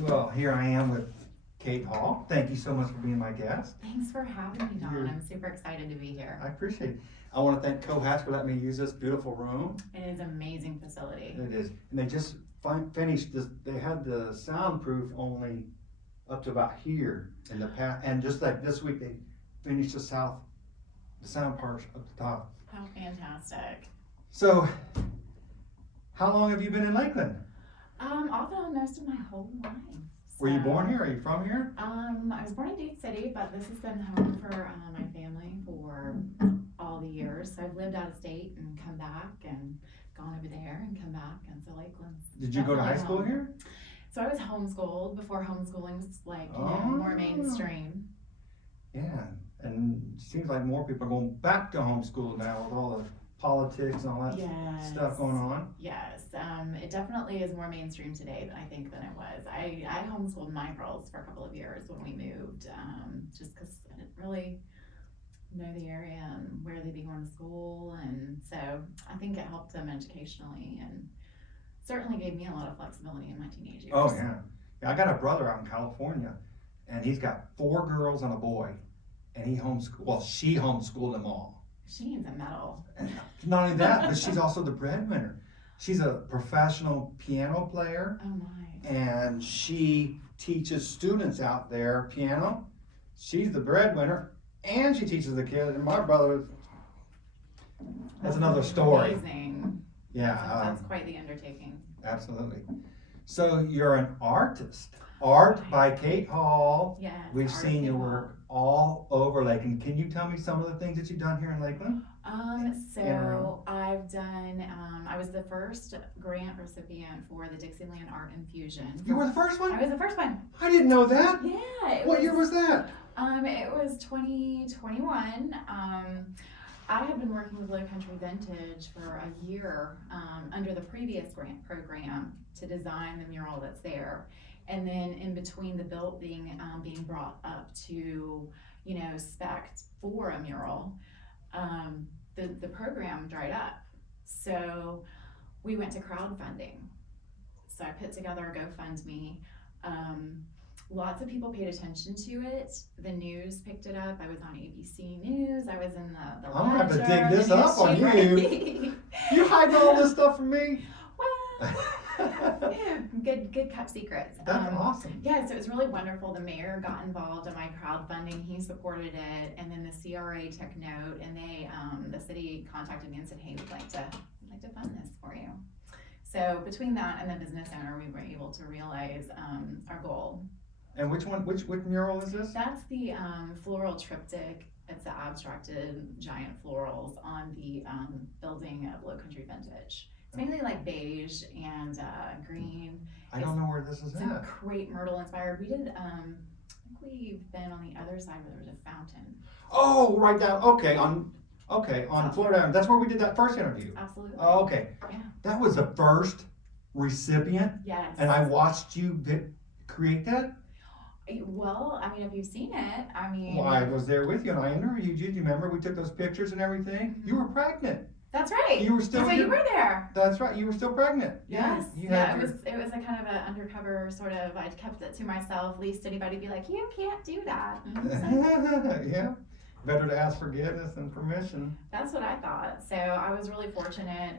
Well, here I am with Kate Hall. Thank you so much for being my guest. Thanks for having me, Don. You're- I'm super excited to be here. I appreciate it. I want to thank Cohatch for letting me use this beautiful room. It is an amazing facility. It is, and they just finished this. They had the soundproof only up to about here in the past, and just like this week they finished the sound part up the top. Oh, fantastic. So, how long have you been in Lakeland? Off and on most of my whole life. Were you So, born here? Are you from here? I was born in Dade City, but this has been home for my family for all the years. So I've lived out of state and come back and gone over there and come back, and so Lakeland's Did you go to high definitely school home. here? So I was homeschooled before homeschooling was like, Oh. more mainstream. Yeah, and it seems like more people are going back to homeschool now with all the politics and all that Yes. stuff going on. Yes, it definitely is more mainstream today than I think than it was. I homeschooled my girls for a couple of years when we moved, just because I didn't really know the area and where they'd be going to school, and so I think it helped them educationally and certainly gave me a lot of flexibility in my teenage years. Oh, yeah. Yeah, I got a brother out in California, and he's got 4 girls and a boy, and she homeschooled them all. She needs a medal. And not only that, but she's also the breadwinner. She's a professional piano player, Oh my. and she teaches students out there piano. She's the breadwinner, and she teaches the kids. And my brother, that's another story. Amazing. Yeah, That's quite the undertaking. absolutely. So you're an artist. Art by Kate Hall. Yes. We've Art seen of your Kate work all over Lakeland. Can you tell me some of the things that you've done here in Lakeland? So I've done, I was the first grant recipient for the Dixieland Art Infusion. You were the first I one? was the first one. I didn't know that. Yeah. What year was that? It was 2021. I had been working with Low Country Vintage for a year, under the previous grant program to design the mural that's there. And then in between the building, being brought up to, spec for a mural, the program dried up. So we went to crowdfunding. So I put together a GoFundMe. Lots of people paid attention to it. The news picked it up. I was on ABC News. I was in the I'm gonna have to Ledger, dig the this up on newspaper. You hiding all this stuff from me? Well, yeah, good kept secrets. That's awesome. Yeah, so it was really wonderful. The mayor got involved in my crowdfunding. He supported it, and then the CRA took note, and they, the city contacted me and said, "Hey, we'd like to fund this for you." So between that and the business owner, we were able to realize our goal. And which mural is this? That's the floral triptych. It's the abstracted giant florals on the building of Low Country Vintage. It's mainly like beige and green. I don't know where this is It's at. crepe myrtle inspired. We did, I think we've been on the other side where there was a fountain. Oh, right down. Okay, on Florida. That's where we did that first interview. Absolutely. Oh, okay. Yeah. That was the first recipient, Yes. and I watched you create that. Well, I mean, if you've seen it, I mean. Well, I was there with you, and I interviewed you. Do you remember we took those pictures and everything? You were pregnant. That's right. You were still. So you were there. That's right. You were still pregnant. Yes. You Yeah, had it was a kind of an undercover sort of, I kept it to myself, least anybody be like, you can't do that. And I was like, yeah. Better to ask forgiveness than permission. that's what I thought. So I was really fortunate.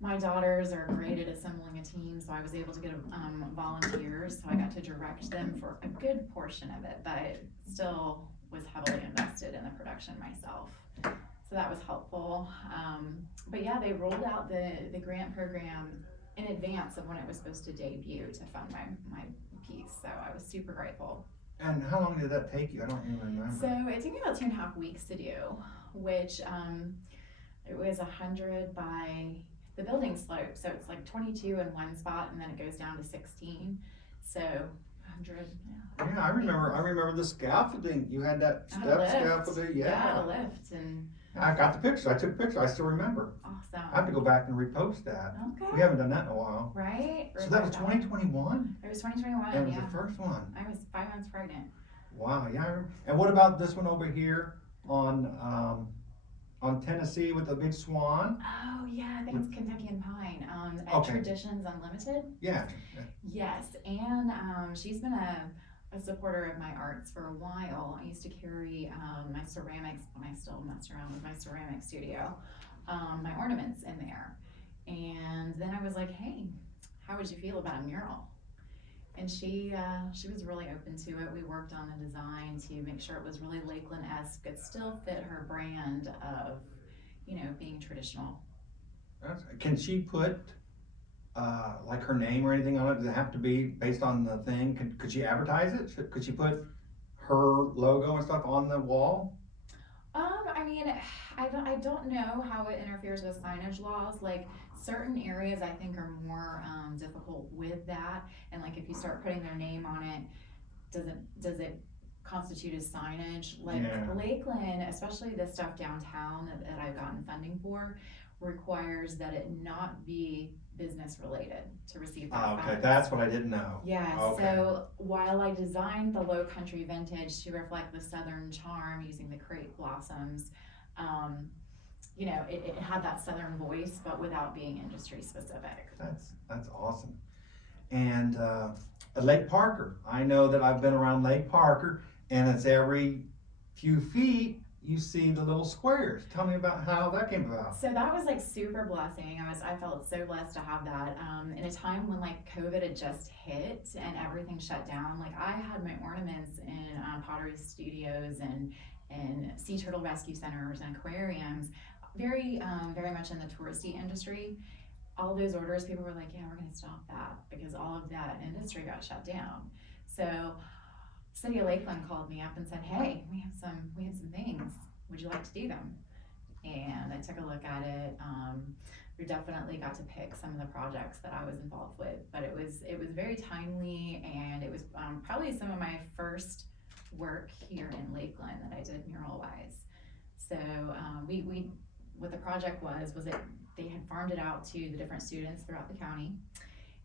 My daughters are great at assembling a team, so I was able to get volunteers, so I got to direct them for a good portion of it, but still was heavily invested in the production myself. So that was helpful. But yeah, they rolled out the grant program in advance of when it was supposed to debut to fund my piece, so I was super grateful. And how long did that take you? I don't even remember. So it took me about 2.5 weeks to do, which it was 100 by the building slope, so it's like 22 in one spot, and then it goes down to 16. So 100. Yeah, I remember the scaffolding. You had that I had a step lift. scaffolding. Yeah, I had Yeah. a lift, and I got the pictures. I took pictures. I still remember. awesome. I have to go back and repost that. We Okay. haven't done that in a while. Right? So that was 2021. It was 2021. That was Yeah. the first one. I was 5 months pregnant. Wow. Yeah. And what about this one over here on on Tennessee with the big swan? Oh yeah, I think it's Kentucky and Pine. At Okay. Traditions Unlimited. Yeah. Yes, and she's been a supporter of my arts for a while. I used to carry my ceramics when I still messed around with my ceramic studio, my ornaments in there. And then I was like, hey, how would you feel about a mural? And she was really open to it. We worked on a design to make sure it was really Lakeland-esque. It still fit her brand of, being traditional. Can she put like her name or anything on it? Does it have to be based on the thing? Could she advertise it? Could she put her logo and stuff on the wall? I mean, I don't know how it interferes with signage laws. Like certain areas, I think are more difficult with that. And like if you start putting their name on it, does it constitute as signage? Like Yeah. Lakeland, especially the stuff downtown that I've gotten funding for, requires that it not be business related to receive that Okay, funds. that's what I didn't know. Yeah, Okay. so while I designed the Low Country Vintage to reflect the southern charm using the crepe blossoms, it had that southern voice, but without being industry specific. That's awesome. And Lake Parker. I know that I've been around Lake Parker, and it's every few feet you see the little squares. Tell me about how that came about. So that was like super blessing. I felt so blessed to have that in a time when like COVID had just hit and everything shut down. Like I had my ornaments in pottery studios and sea turtle rescue centers and aquariums, very much in the touristy industry. All those orders, people were like, yeah, we're gonna stop that because all of that industry got shut down. So City of Lakeland called me up and said, hey, we have some things. Would you like to do them? And I took a look at it. We definitely got to pick some of the projects that I was involved with, but it was very timely, and it was probably some of my first work here in Lakeland that I did mural wise. So we what the project was it they had farmed it out to the different students throughout the county,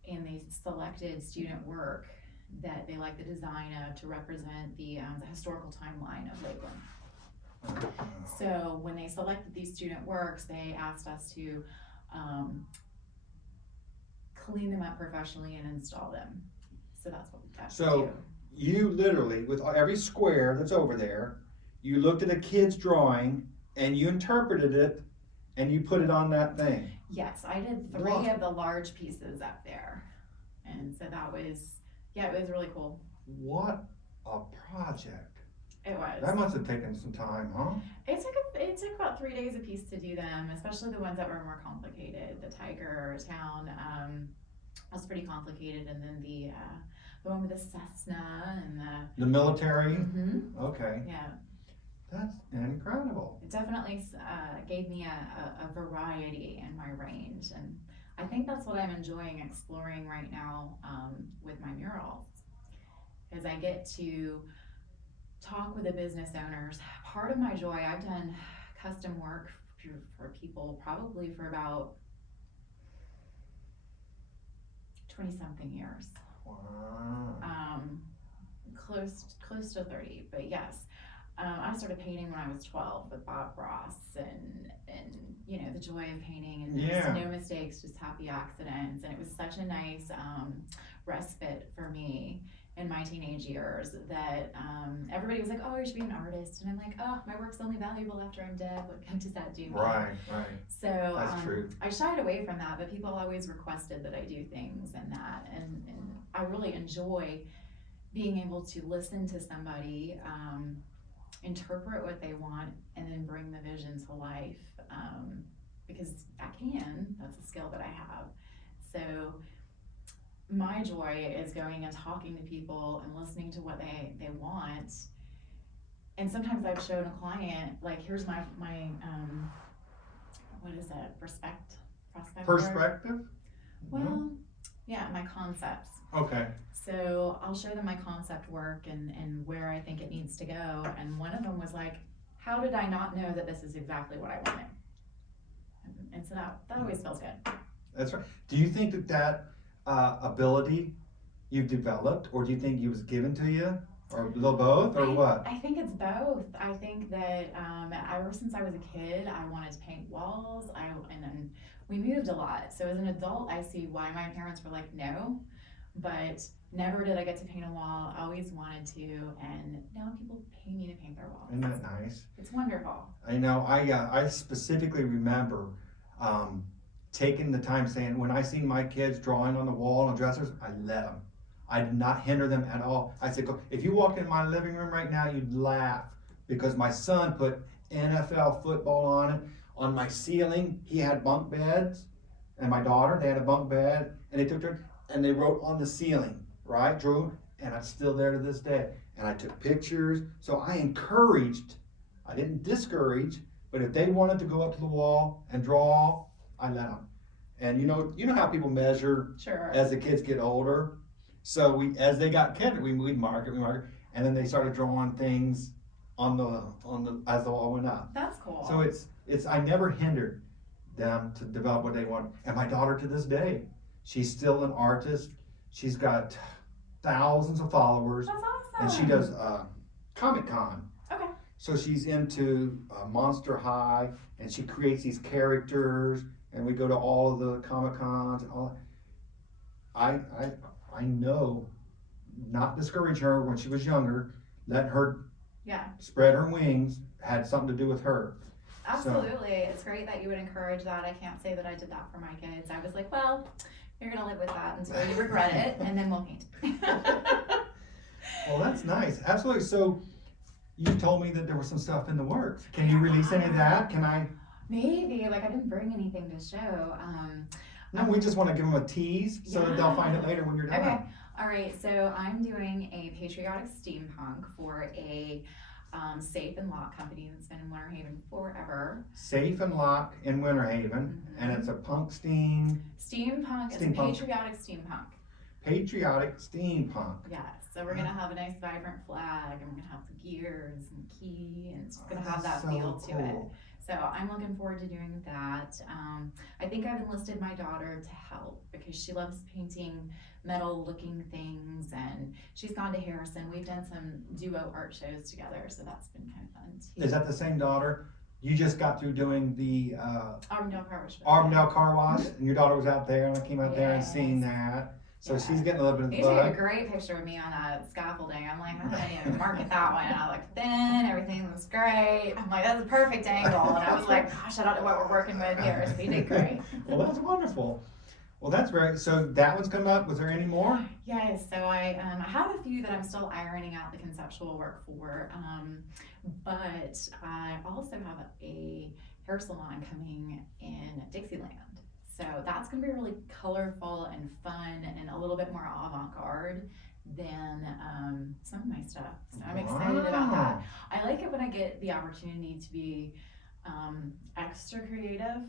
and they selected student work that they liked the design of to represent the historical timeline of Lakeland. So when they selected these student works, they asked us to clean them up professionally and install them. So that's what we got to do. You literally, with every square that's over there, you looked at a kid's drawing and you interpreted it and you put it on that thing. Yes, I did 3 of the large pieces up there. And so that was, it was really cool. What a project. It was. That must have taken some time, huh? It took about 3 days a piece to do them, especially the ones that were more complicated. The tiger town was pretty complicated, and then the one with the Cessna and the military. Mm-hmm. Okay. Yeah. That's incredible. It definitely gave me a variety in my range, and I think that's what I'm enjoying exploring right now with my murals, is I get to talk with the business owners. Part of my joy, I've done custom work for people probably for about 20-something years. Wow. Close to 30, but yes. I started painting when I was 12 with Bob Ross, and the joy of painting, and just no mistakes, just happy accidents, and it was such a nice respite for me in my teenage years that everybody was like, oh, you should be an artist, and I'm like, oh, my work's only valuable after I'm dead. What good does that do me? Right. So that's true. I shied away from that, but people always requested that I do things and that, and I really enjoy being able to listen to somebody, interpret what they want, and then bring the vision to life, because that's a skill that I have. So my joy is going and talking to people and listening to what they want. And sometimes I've shown a client, like, here's my what is it, perspective? Well, yeah, my concepts. Okay. So I'll show them my concept work and where I think it needs to go. And one of them was like, how did I not know that this is exactly what I wanted? And so that always feels good. That's right. Do you think that ability you've developed, or do you think it was given to you? Or a little both, or what? I think it's both. I think that ever since I was a kid, I wanted to paint walls. And then we moved a lot. So as an adult, I see why my parents were like, no, but never did I get to paint a wall. I always wanted to, and now people pay me to paint their walls. Isn't that nice? It's wonderful. I know. I specifically remember taking the time saying, when I seen my kids drawing on the wall and dressers, I let them. I did not hinder them at all. I said, go, if you walked in my living room right now, you'd laugh, because my son put NFL football on it. On my ceiling, he had bunk beds, and my daughter, they had a bunk bed, and they took their, and they wrote on the ceiling, right, drew, and it's still there to this day. And I took pictures, so I encouraged, I didn't discourage, but if they wanted to go up to the wall and draw, I let them. And you know how people measure Sure. as the kids get older. So as they got kinder, we'd mark it, and then they started drawing things on the as the wall went up. That's cool. So it's I never hindered them to develop what they want. And my daughter, to this day, she's still an artist. She's got thousands of followers. That's awesome. And she does Comic-Con. Okay. So she's into Monster High, and she creates these characters, and we go to all of the Comic-Cons and all that. I know, not discourage her when she was younger, let her spread her wings, had something to do with her. Absolutely. It's great that you would encourage that. I can't say that I did that for my kids. I was like, well, you're going to live with that until you regret it, and then we'll paint. Well, that's nice. Absolutely. So you told me that there was some stuff in the works. Can you release any of that? Can I? Maybe. Like, I didn't bring anything to show. No, we just want to give them a tease so that they'll find it later when you're done. Okay. All right. So I'm doing a patriotic steampunk for a safe and lock company that's been in Winter Haven forever. Safe and Lock in Winter Haven, and it's a punk steampunk. It's a patriotic steampunk. Patriotic steampunk. Yes. So we're gonna have a nice vibrant flag, and we're gonna have the gears and key, and it's gonna have that feel to it. So I'm looking forward to doing that. I think I've enlisted my daughter to help because she loves painting metal looking things, and she's gone to Harrison. We've done some duo art shows together, so that's been kind of fun too. Is that the same daughter? You just got through doing the Armdale Car Wash. Armdale Car Wash, and your daughter was out there, and I came out there and seen that. So she's getting a little bit of the They bug. took a great picture of me on that scaffolding. I'm like, I didn't even market that one. And I looked thin, everything was great. I'm like, that's a perfect angle. And I was like, gosh, I don't know what we're working with here. So we did great. Well, that's wonderful. Well, that's very, so that one's coming up. Was there any more? Yes, so I have a few that I'm still ironing out the conceptual work for. But I also have a hair salon coming in Dixieland. So that's going to be really colorful and fun and a little bit more avant-garde than some of my stuff. So I'm excited about that. I like it when I get the opportunity to be extra creative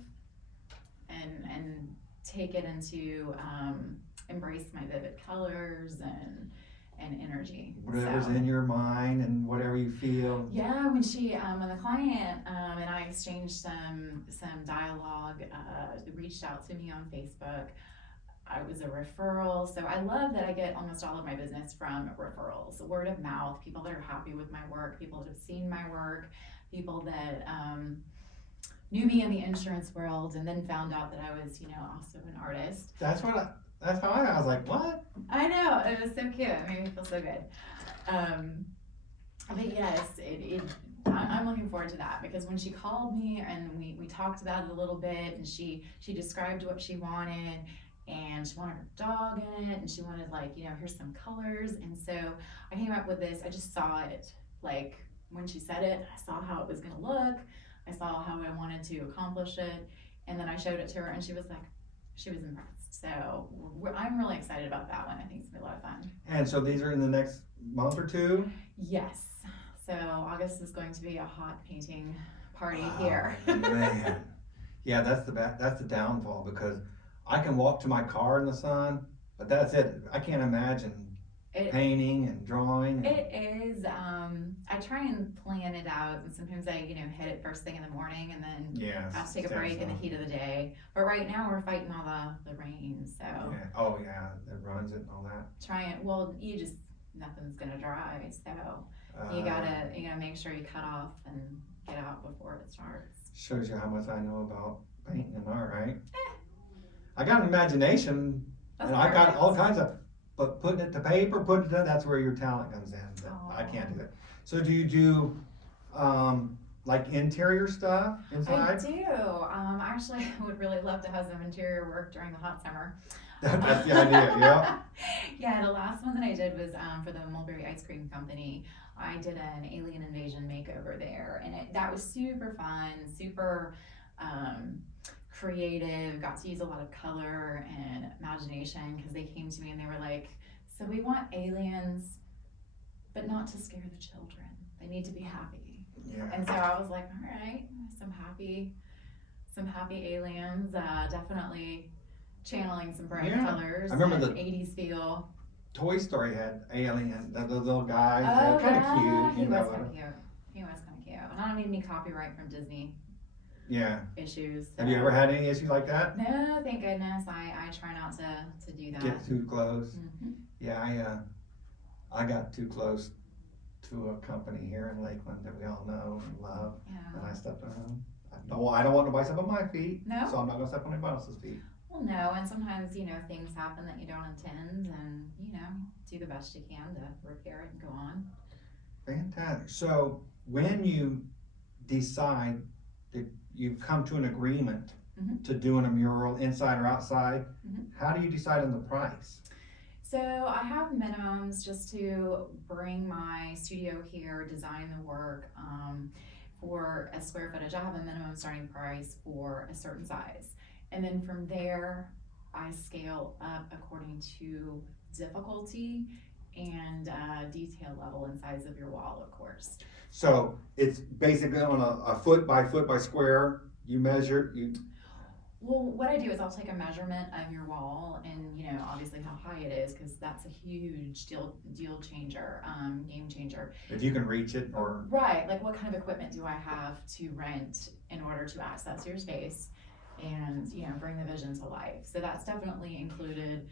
and take it into embrace my vivid colors and energy. Whatever's in your mind and whatever you feel. Yeah, when the client and I exchanged some dialogue, reached out to me on Facebook. I was a referral, so I love that I get almost all of my business from referrals, word of mouth, people that are happy with my work, people that have seen my work, people that knew me in the insurance world and then found out that I was, also an artist. That's how I was like, what? I know, it was so cute. It made me feel so good. But yes, I'm looking forward to that because when she called me and we talked about it a little bit and she described what she wanted and she wanted her dog in it and she wanted here's some colors. And so I came up with this, I just saw it, like when she said it, I saw how it was gonna look. I saw how I wanted to accomplish it. And then I showed it to her and she was impressed. So I'm really excited about that one. I think it's gonna be a lot of fun. And so these are in the next month or two? Yes. So August is going to be a hot painting party here. Man. Yeah, that's the downfall because I can walk to my car in the sun, but that's it. I can't imagine painting and drawing. It is. I try and plan it out, and sometimes I, hit it first thing in the morning, and then I have to take a break in the heat of the day. But right now we're fighting all the rain, so. Yeah. Oh yeah, that runs it and all that. nothing's gonna dry, so you gotta make sure you cut off and get out before it starts. Shows you how much I know about painting and art, right? I got an imagination, That's and I got perfect. all kinds of, but putting it to paper, that's where your talent comes in. But I can't do that. So do you do, like interior stuff I inside? do. Actually, I would really love to have some interior work during the hot summer. That's the idea, yeah. Yeah, the last one that I did was for the Mulberry Ice Cream Company. I did an alien invasion makeover there, and that was super fun, super creative. Got to use a lot of color and imagination because they came to me and they were like, "So we want aliens, but not to scare the children. They need to be happy." Yeah. And so I was like, "All right, some happy aliens. Definitely channeling some bright Yeah. colors. I remember and the 80s feel." Toy Story had alien, the little guys, Oh, kind of yeah, cute, he you know. was kind of cute. He was kind of cute. And I don't need any copyright from Disney Yeah. issues. Have you ever had any issues like that? No, thank goodness. I try not to do that. Get too close? Mhm. Yeah, I got too close to a company here in Lakeland that we all know and love, and I Yeah. stepped on them. I don't want nobody step on my feet, No? so I'm not gonna step on anybody else's feet. Well, no, and sometimes, things happen that you don't intend, and, do the best you can to repair it and go on. Fantastic. So when you decide that you come to an agreement Mhm. to doing a mural inside or outside, Mhm. how do you decide on the price? So I have minimums just to bring my studio here, design the work. For a square footage, I have a minimum starting price for a certain size. And then from there, I scale up according to difficulty and detail level and size of your wall, of course. So it's basically on a foot by square, you measure, Well, what I do is I'll take a measurement of your wall and, obviously how high it is, because that's a huge deal changer, game changer. if you can reach it, or, Right, like what kind of equipment do I have to rent in order to access your space and, bring the vision to life? So that's definitely included.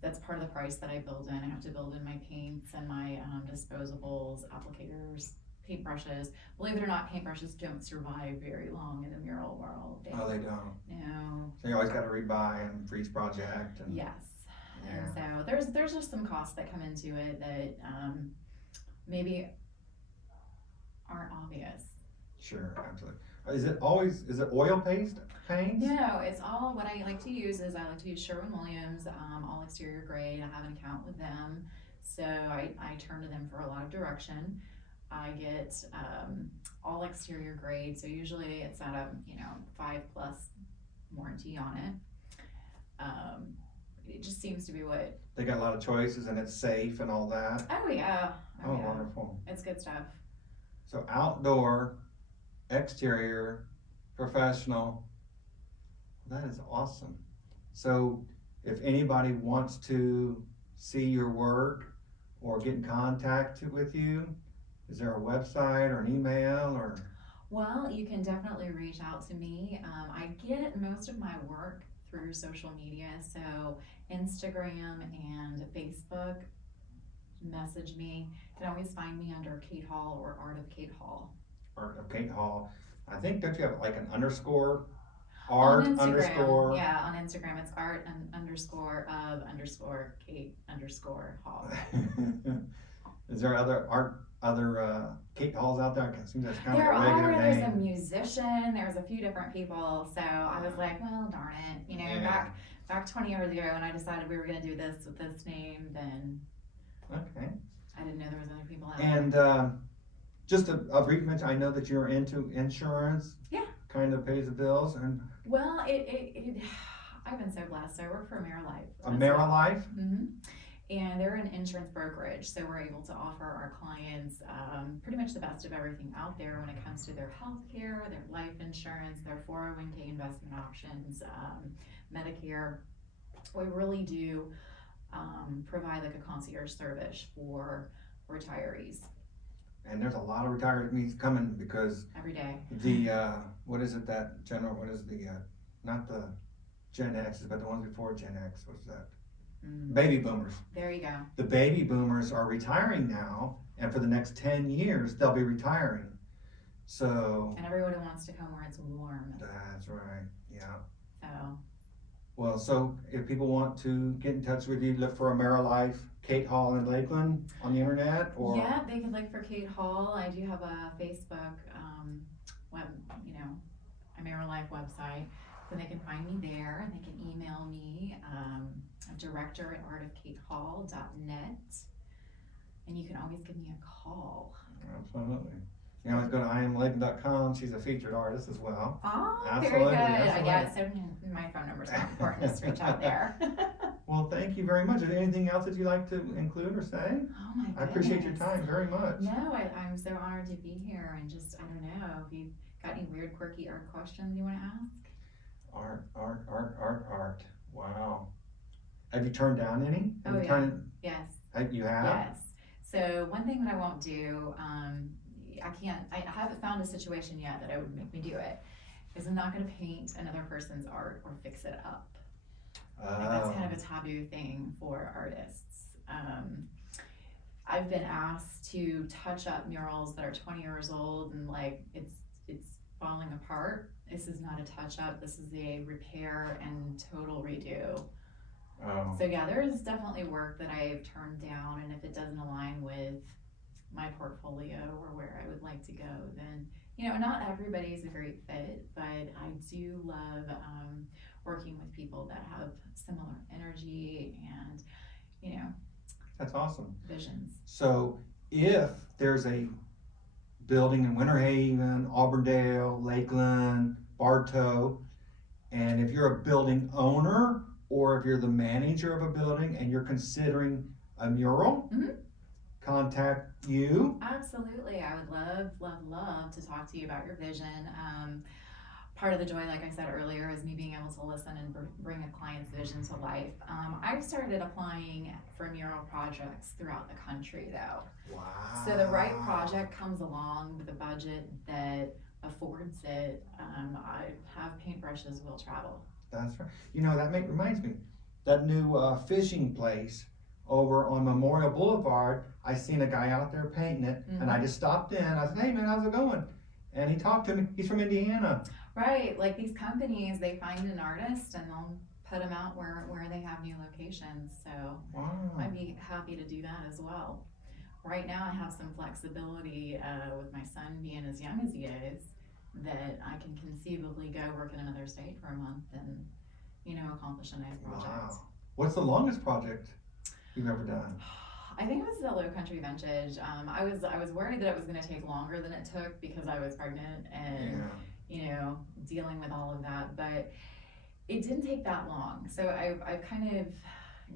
That's part of the price that I build in. I have to build in my paints and my disposables, applicators, paintbrushes. Believe it or not, paintbrushes don't survive very long in the mural world. no, they don't. No. So you always gotta rebuy and for each project and. Yes. Yeah. And so there's just some costs that come into it that maybe aren't obvious. Sure, absolutely. Is it oil paint paints? No, it's all, what I like to use is I like to use Sherwin-Williams, all exterior grade. I have an account with them, so I turn to them for a lot of direction. I get all exterior grade, so usually it's at a 5+ warranty on it. It just seems to be what. They got a lot of choices and it's safe and all that. Oh yeah. Oh, Yeah. wonderful. It's good stuff. So outdoor, exterior, professional. That is awesome. So if anybody wants to see your work or get in contact with you, is there a website or an email or? Well, you can definitely reach out to me. I get most of my work through social media, so Instagram and Facebook. Message me. You can always find me under Kate Hall or Art of Kate Hall. Art of Kate Hall. I think, don't you have like an underscore? On Instagram, underscore. yeah, on Instagram it's art underscore of underscore Kate underscore Hall. Is there other Kate Halls out there? It seems that's kind of There a regular are. There's a name. musician. There's a few different people. So I was like, well, darn it. Yeah. Back 20 years ago when I decided we were going to do this with this name, then Okay. I didn't know there was other people out And there. just a brief mention, I know that you're into insurance. Yeah. Kind of pays the bills and Well, I've been so blessed. I work for AmeriLife. AmeriLife. Mm-hmm. And they're an insurance brokerage, so we're able to offer our clients pretty much the best of everything out there when it comes to their health care, their life insurance, their 401k investment options, Medicare. We really do provide like a concierge service for retirees And there's a lot of retirees coming because every day. the what is it not the Gen X's, but the ones before Gen X, what's that? Baby boomers. There you go. The baby boomers are retiring now, and for the next 10 years, they'll be retiring. So. And everybody wants to come where it's warm. That's right, yeah. So. Well, so if people want to get in touch with you, look for AmeriLife, Kate Hall in Lakeland on the internet, or? Yeah, they can look for Kate Hall. I do have a Facebook, AmeriLife website. So they can find me there, and they can email me, director@artofkatehall.net. And you can always give me a call. Absolutely. You can always go to iamlakeland.com. She's a featured artist as well. Oh, Absolutely, very good. absolutely. Yeah, so my phone number's not important. Just reach out there. Well, thank you very much. Is there anything else that you'd like to include or say? Oh my goodness. I appreciate your time very much. No, I'm so honored to be here, and just, I don't know, if you've got any weird, quirky art questions you want to ask? Art. Wow. Have you turned down any? Oh, yeah. Yes. You have? Yes. So one thing that I won't do, I haven't found a situation yet that I would make me do it, is I'm not going to paint another person's art or fix it up. That's kind of a taboo thing for artists. I've been asked to touch up murals that are 20 years old and like it's falling apart. This is not a touch up. This is a repair and total redo. Oh. So yeah, there is definitely work that I've turned down, and if it doesn't align with my portfolio or where I would like to go, then, not everybody's a great fit, but I do love working with people that have similar energy and, That's awesome. visions. So if there's a building in Winter Haven, Auburndale, Lakeland, Bartow, and if you're a building owner or if you're the manager of a building and you're considering a mural, contact you. Absolutely. I would love to talk to you about your vision. Part of the joy, like I said earlier, is me being able to listen and bring a client's vision to life. I've started applying for mural projects throughout the country though. Wow. So the right project comes along with a budget that affords it. I have paintbrushes will travel. That's right. That reminds me, that new fishing place over on Memorial Boulevard, I seen a guy out there painting it, and I just stopped in. I said, "Hey man, how's it going?" And he talked to me. He's from Indiana. Right, like these companies, they find an artist and they'll put them out where they have new locations. So Wow. I'd be happy to do that as well. Right now I have some flexibility with my son being as young as he is, that I can conceivably go work in another state for a month and, accomplish a nice project. Wow. What's the longest project you've ever done? I think it was the Low Country Vintage. I was worried that it was going to take longer than it took because I was pregnant and dealing with all of that, but it didn't take that long. So I've kind of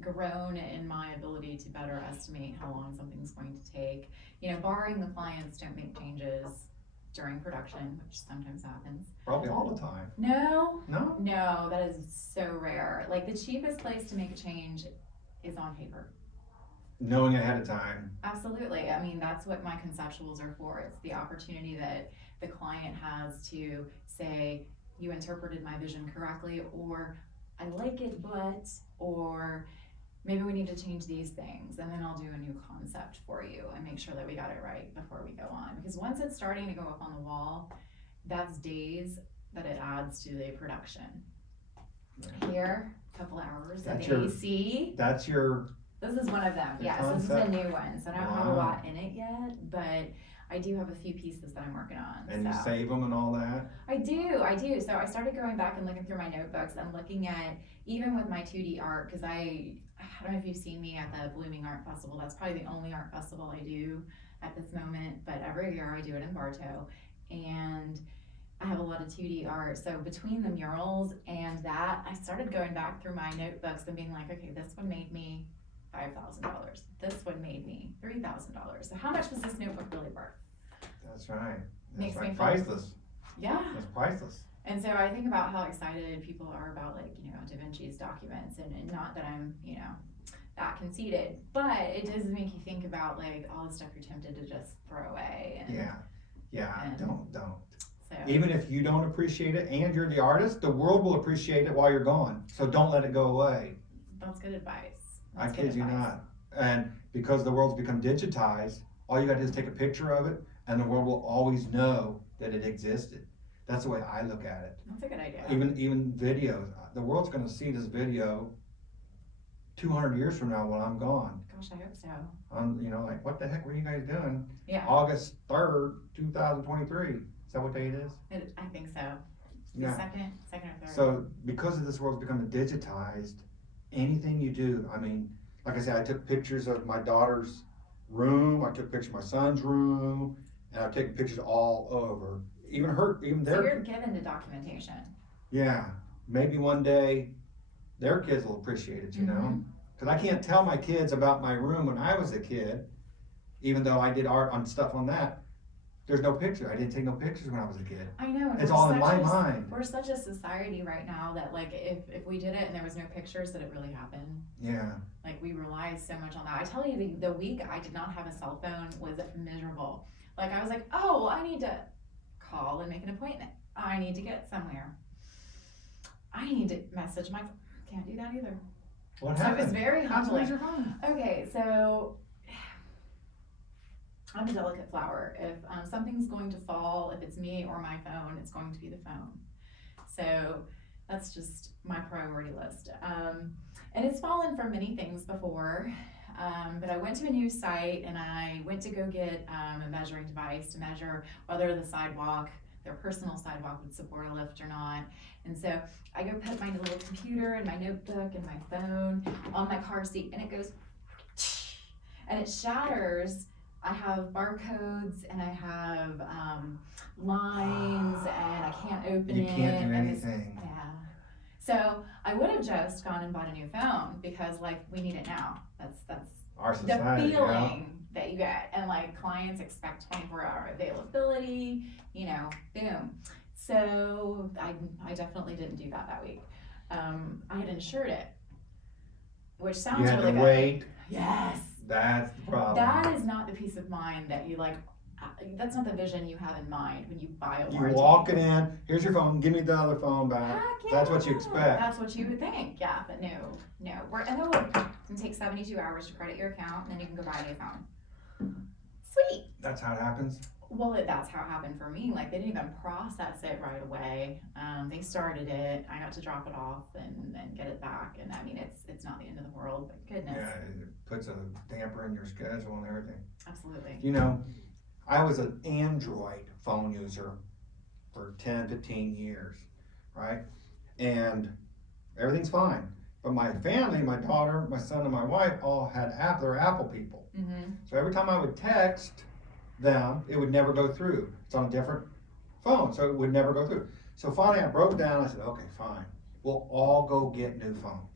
grown in my ability to better estimate how long something's going to take. Barring the clients don't make changes during production, which sometimes happens. Probably all the time. No, No? that is so rare. Like the cheapest place to make a change is on paper. Knowing ahead of time. Absolutely. I mean, that's what my conceptuals are for. It's the opportunity that the client has to say, you interpreted my vision correctly, or I like it, or maybe we need to change these things, and then I'll do a new concept for you and make sure that we got it right before we go on. Because once it's starting to go up on the wall, that's days that it adds to the production. Here, a couple hours of AC. That's your. This is one of them. Your Yes, this is concept? the new one. So I don't have a lot in it yet, but I do have a few pieces that I'm working on. And you so. save them and all that? I do. So I started going back and looking through my notebooks and looking at, even with my 2D art, because I don't know if you've seen me at the Blooming Art Festival. That's probably the only art festival I do at this moment, but every year I do it in Bartow. And I have a lot of 2D art. So between the murals and that, I started going back through my notebooks and being like, okay, this one made me $5,000. This one made me $3,000. So how much was this notebook really worth? That's right. Makes me feel- priceless. Yeah. That's priceless. And so I think about how excited people are about, like, Da Vinci's documents, and not that I'm, that conceited, but it does make you think about, like, all the stuff you're tempted to just throw away. And, Yeah. Don't. So. Even if you don't appreciate it and you're the artist, the world will appreciate it while you're gone. So don't let it go away. That's good advice. I That's good kid you advice. not. And because the world's become digitized, all you gotta do is take a picture of it and the world will always know that it existed. That's the way I look at it. That's a good idea. Even videos, the world's gonna see this video 200 years from now when I'm gone. Gosh, I hope so. I'm, like, what the heck were you guys doing? Yeah, August 3rd, 2023. Is that what date it is? I think so. The Yeah. second or third. So because of this world's becoming digitized, anything you do, like I said, I took pictures of my daughter's room, I took pictures of my son's room, and I've taken pictures all over. Even So their, you're given to documentation. yeah, maybe one day their kids will appreciate it, Mhm. Cause I can't tell my kids about my room when I was a kid, even though I did art on stuff on that. There's no picture. I didn't take no pictures when I was a kid. I know. And It's we're all in my such a- mind. We're such a society right now that like if we did it and there was no pictures, that it really happened. Yeah. Like we rely so much on that. I tell you, the week I did not have a cell phone was miserable. Like I was like, oh, well, I need to call and make an appointment. I need to get somewhere. I need to message my. Can't do that either. What So it happened? was very How's humbling. your phone? Okay, so I'm a delicate flower. If something's going to fall, if it's me or my phone, it's going to be the phone. So that's just my priority list. And it's fallen from many things before, but I went to a new site and I went to go get a measuring device to measure whether the sidewalk, their personal sidewalk, would support a lift or not. And so I go put my little computer and my notebook and my phone on my car seat and it goes and it shatters. I have barcodes and I have lines and I can't open You it. can't do and it's- anything. Yeah. So I would have just gone and bought a new phone because like we need it now. That's Our the society, feeling that you get, and like clients expect 24-hour availability. Boom. So I definitely didn't do that week. I had insured it, which sounds You had really to good. wait. Yes. That's the problem. That is not the peace of mind that you like. That's not the vision you have in mind when you buy a You warranty. walk it in, here's your phone, give me the other phone back. Heck That's what you yeah. expect. That's what you would think, yeah, but no. And then it can take 72 hours to credit your account, and then you can go buy a new phone. Sweet. That's how it happens. Well, that's how it happened for me. Like they didn't even process it right away. They started it. I got to drop it off and get it back. And I mean, it's not the end of the world, but goodness. Yeah, it puts a damper in your schedule and everything. Absolutely. I was an Android phone user for 10, 15 years, right? And everything's fine. But my family, my daughter, my son, and my wife all had they're Apple people. Mm-hmm. So every time I would text them, it would never go through. It's on a different phone, so it would never go through. So finally I broke down, I said, okay, fine. We'll all go get new phones.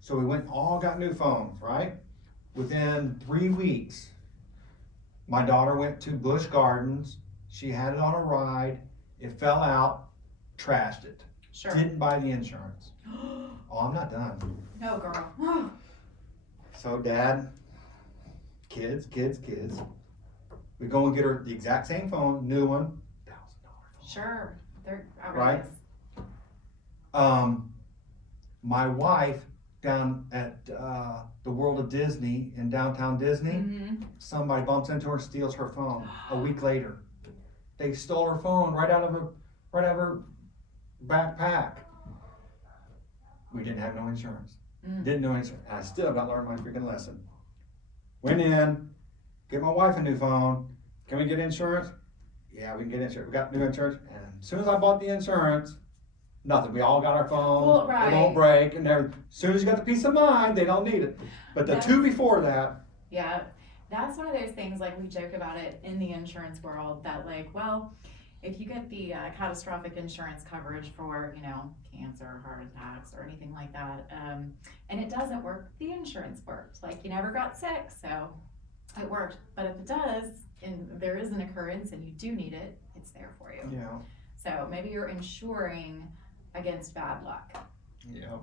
So we went and all got new phones, right? Within 3 weeks, my daughter went to Busch Gardens. She had it on a ride. It fell out, trashed it. Sure. Didn't buy the insurance. Oh, I'm not done. No, girl. So dad, kids. We go and get her the exact same phone, new one, $1,000 phone. Sure. They're outrageous. My wife down at the World of Disney in downtown Disney, Mm-hmm. somebody bumps into her, steals her phone. A week later, they stole her phone right out of her backpack. We didn't have no insurance. Mm. Didn't know insurance. And I still got to learn my freaking lesson. Went in, get my wife a new phone. Can we get insurance? Yeah, we can get insurance. We got new insurance. And as soon as I bought the insurance, nothing. We all got our phones. Well, They right. won't break. And as soon as you got the peace of mind, they don't need it. But the That's- two before that, Yeah, that's one of those things, like we joke about it in the insurance world, that like, well, if you get the catastrophic insurance coverage for, cancer, heart attacks, or anything like that, and it doesn't work, the insurance worked. Like you never got sick, so it worked. But if it does, and there is an occurrence and you do need it, it's there for you. yeah, So maybe you're insuring against bad luck. yeah.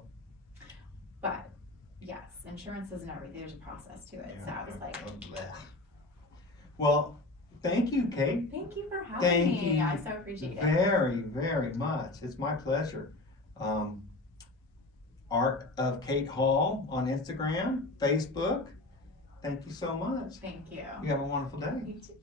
But yes, insurance isn't everything. There's a process to it. So I was like, Well, thank you, Kate. thank you for having Thank me. you I so appreciate it. Very, very much. It's my pleasure. Art of Kate Hall on Instagram, Facebook. Thank you so much. Thank you. You have a wonderful day. You too.